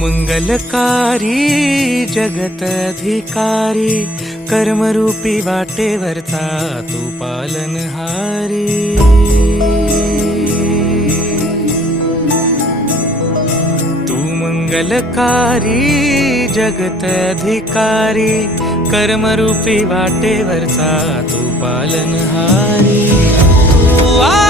मंगलकारी जगत अधिकारी, कर्मरूपी वाटेवरचा तू पालनहारी। तू मंगलकारी जगत अधिकारी, कर्मरूपी वाटेवरचा तू पालनहारी। तू